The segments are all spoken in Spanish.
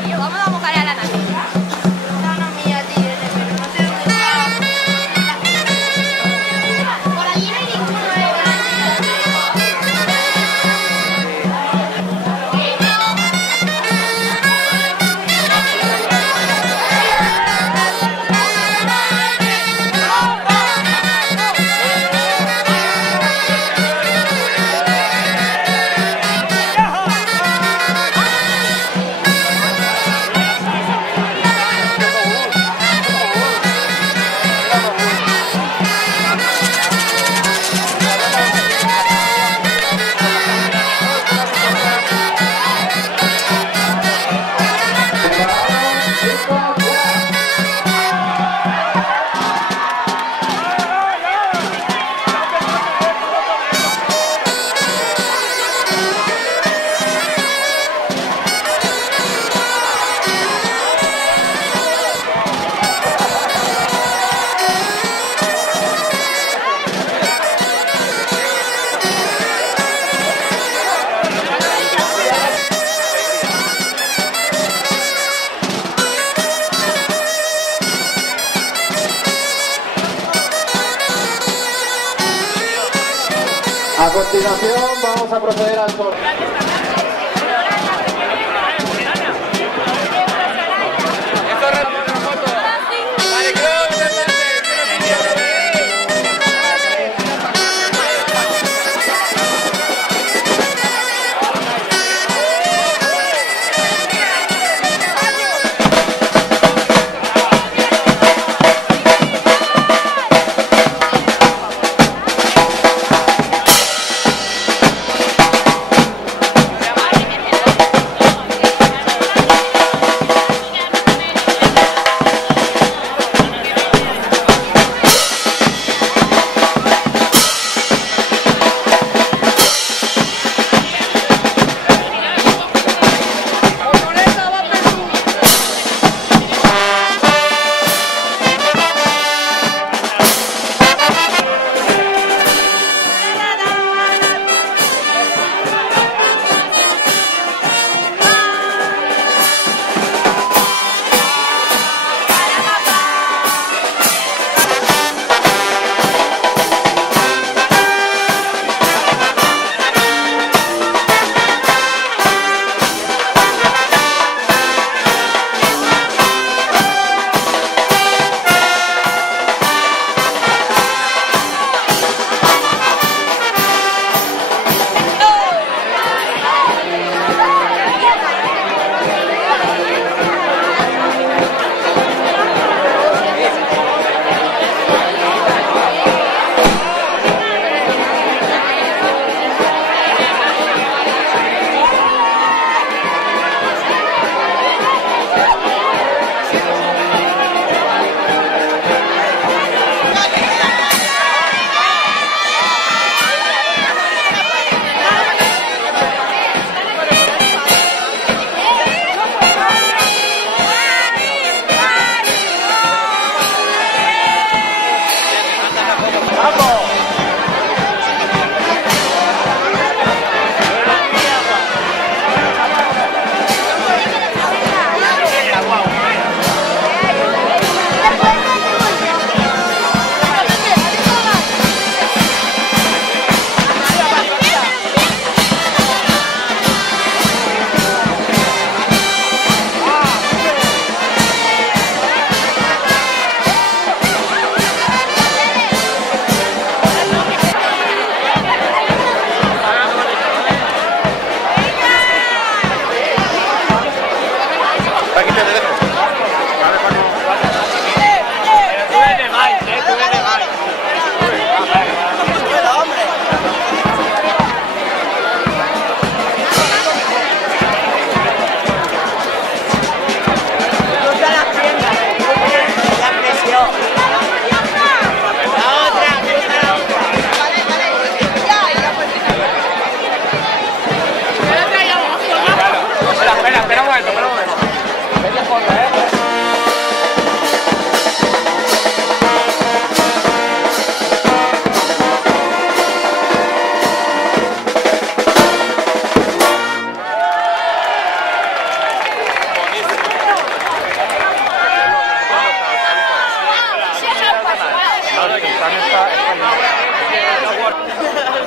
tío. Vamos a buscar a la Nati. No, mía, tío. Pero no sé dónde está. Por allí no hay ninguno, A continuación vamos a proceder al sorteo.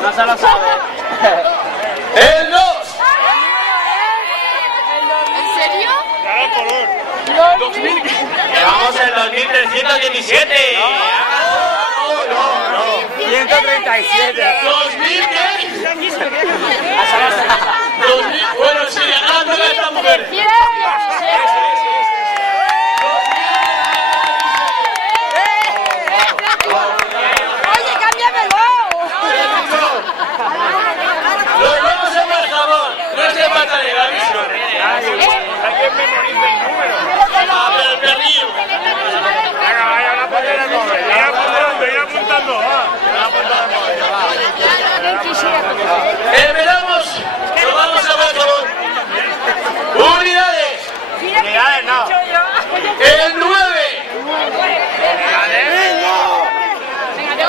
No se lo sabe. El 2. ¿En serio? Claro, color. 2000. Llevamos el 2317. No. 137. 2000 qué? 2000. Bueno, sí, hablando de esta mujer. Oye, cámbiamelo. Los vamos a dar jabón. No es de patalera, aviso. Alguien memoriza el número. A ver, el perrillo. Venga, vaya, una poner el móvil. Ir apuntando, va. Esperamos. Lo vamos a dar jabón. Unidades. Unidades, no. El 9.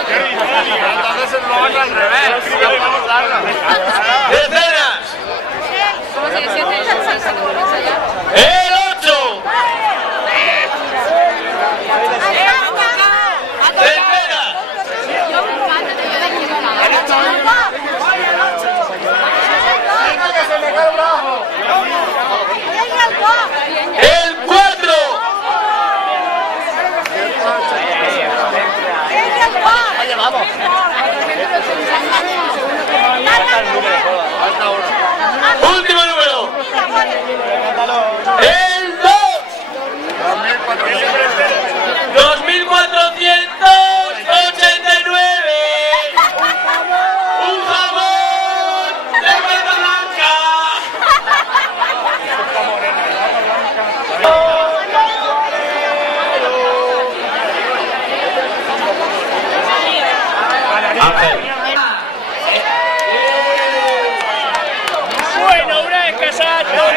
Entonces lo vamos al revés. Vamos a darla. Decenas. ¿Cómo se dice? El 8. Centenas. El 4. Último número. El 2. 2489. Un jabón de Puerto Blanca. Bueno, una vez casada, todo el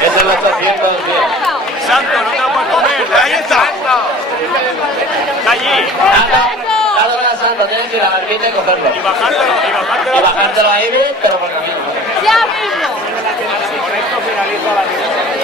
Es el 810. Santo, no te lo puedes comer. Ahí está. Está allí. Dado la santa, tienes que ir a la barquita y cogerlo. Y bajártelo. Y bajártelo ahí, pero por camino. Ya mismo. Con esto finalizo la vida.